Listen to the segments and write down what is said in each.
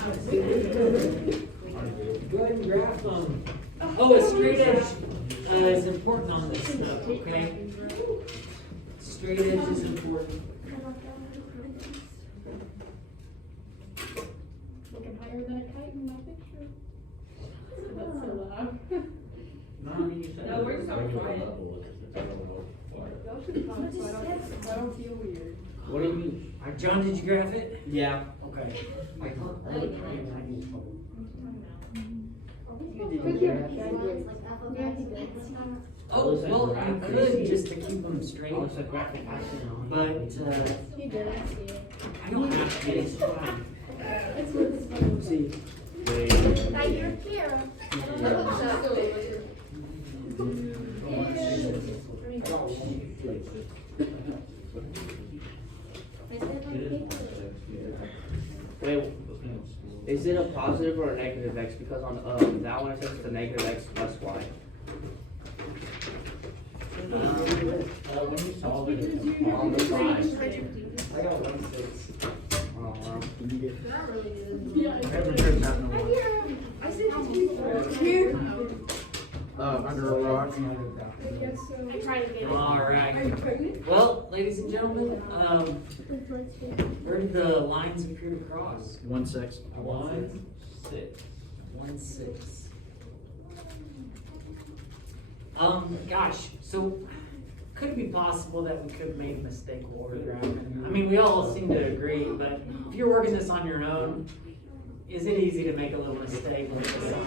Go ahead and graph them. Oh, a straight edge is important on this stuff, okay? Straight edge is important. Looking higher than a kite in my picture. That's so loud. No, I mean, you said. No, we're just on quiet. Y'all should talk so I don't feel weird. What do you mean? John, did you graph it? Yeah. Okay. Oh, well, I could just to keep them straight, Oh, it's a graphic accident. but, He didn't see it. I don't have to, it's fine. It's what it's funny. See. Now you're here. Wait, is it a positive or a negative x? Because on that one it says it's a negative x plus y. When you solve it, it's On the side. I got 1/6. Oh, wow. Not really good. Yeah, I said it to you. Here. Under a rock. I guess so. I tried to get it. All Are you right. pregnant? Well, ladies and gentlemen, where did the lines appear to cross? 1/6. 1/6. 1/6. Gosh, so could it be possible that we could have made a mistake while we're graphing? I mean, we all seem to agree, but if you're working this on your own, is it easy to make a little mistake?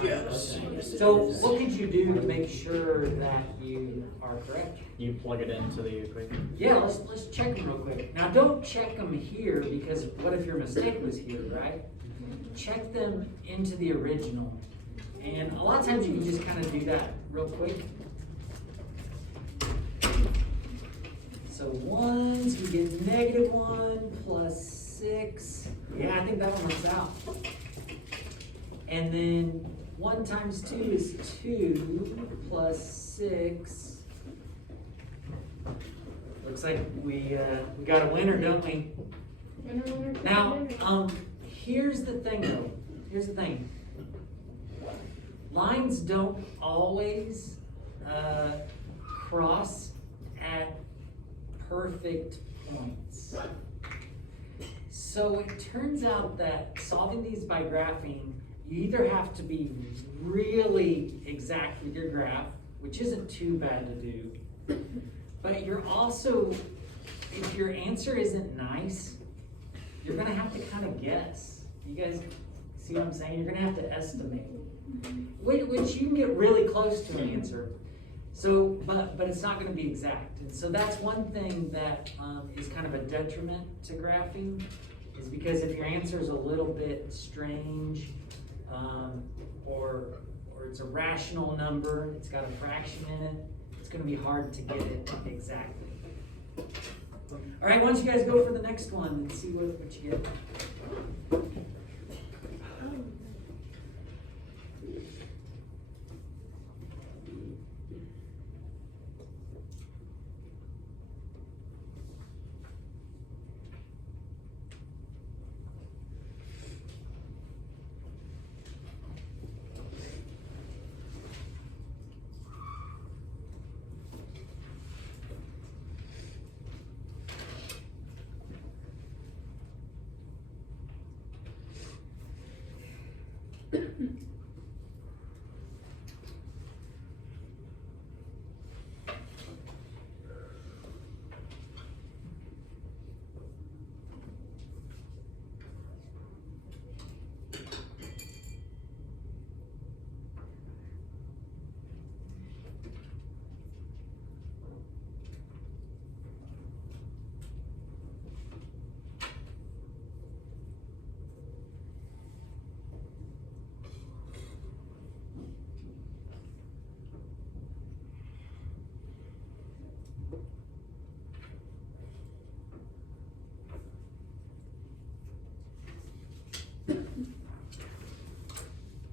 Yes. So what could you do to make sure that you are correct? You plug it into the equation. Yeah, let's check them real quick. Now, don't check them here because what if your mistake was here, right? Check them into the original. And a lot of times you can just kind of do that real quick. So 1, so we get -1 plus 6. Yeah, I think that one works out. And then 1 times 2 is 2 plus 6. Looks like we got a winner, don't we? Winner, Now, here's the thing though. Here's the thing. Lines don't always cross at perfect points. So it turns out that solving these by graphing, you either have to be really exact with your graph, which isn't too bad to do, but you're also, if your answer isn't nice, you're gonna have to kind of guess. You guys see what I'm saying? You're gonna have to estimate, which you can get really close to an answer. So, but it's not gonna be exact. And so that's one thing that is kind of a detriment to graphing, is because if your answer is a little bit strange, or it's a rational number, it's got a fraction in it, it's gonna be hard to get it exactly. All right, why don't you guys go for the next one and see what you get.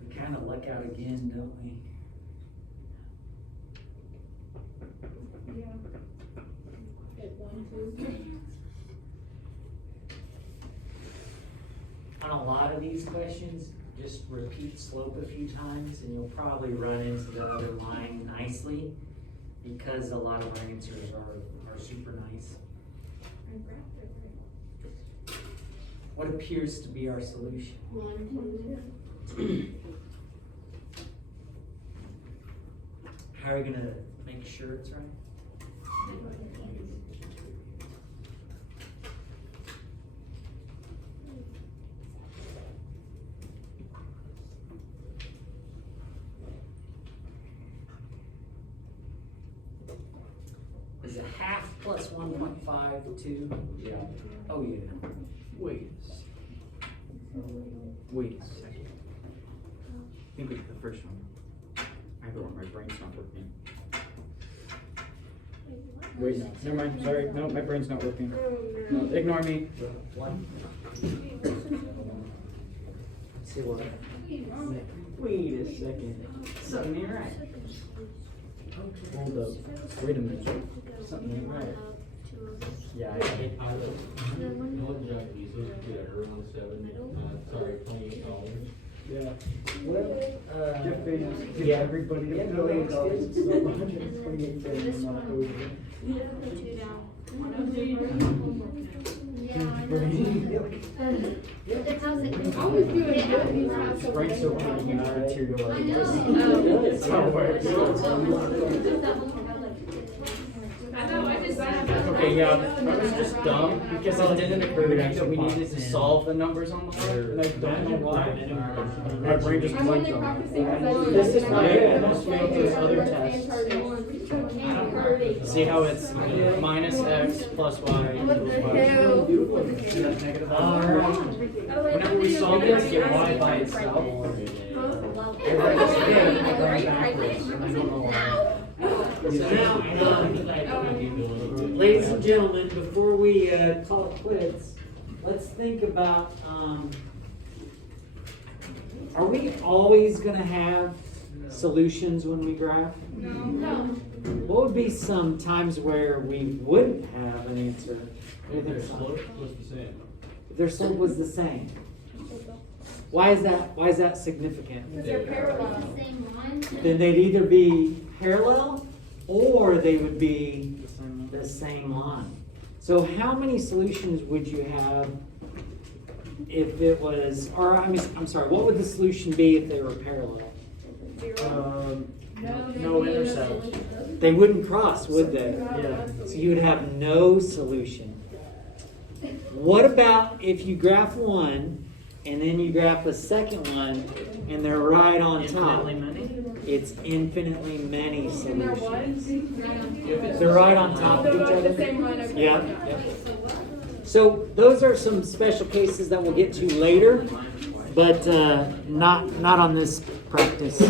We kind of luck out again, don't we? Yeah. Hit 1, 2. On a lot of these questions, just repeat slope a few times and you'll probably run into the other line nicely because a lot of our answers are super nice. What appears to be our solution? 1, 2. How are you gonna make sure it's right? Is a half plus 1.5 2? Yeah. Oh yeah. Wait a second. Wait a second. I think we did the first one. I have it wrong, my brain's not working. Wait, no, never mind, sorry, no, my brain's not working. No, ignore me. One. See what? Wait a second. Something ain't right. Hold up. Wait a minute. Something ain't right. Yeah, I hate Sorry, $28. Yeah. Well, Jeff Bezos gives yeah. everybody Yeah, $1 no, billion, it's so good. 128 days not over. I was doing good these last couple Brain's so days. big, you can materialize. I know. That's how it works. I know, I just. Okay, yeah, I was just dumb because it didn't occur to me that we needed to solve the numbers on the board, and I don't know why. My brain just I'm only blanked on practicing because I. it. This is why I must make those other tests. See how it's minus x plus y equals y. See that negative? Alright. Whenever we solve this, get y by itself. So now, ladies and gentlemen, before we call it quits, let's think about, are we always gonna have solutions when we graph? No. What would be some times where we wouldn't have an answer? Their slope was the same. If their slope was the same. Why is that significant? Because they're parallel. Then they'd either be parallel or they would be the same line. So how many solutions would you have if it was, or I'm sorry, what would the solution be if they were parallel? No intercept. They wouldn't cross, would they? Yeah. So you would have no solution. What about if you graph one and then you graph a second one and they're right on top? Infinitely many? It's infinitely many And they're what? solutions. They're right on top of each They're other? the same line, okay. Yeah. So those are some special cases that we'll get to later, but not on this practice.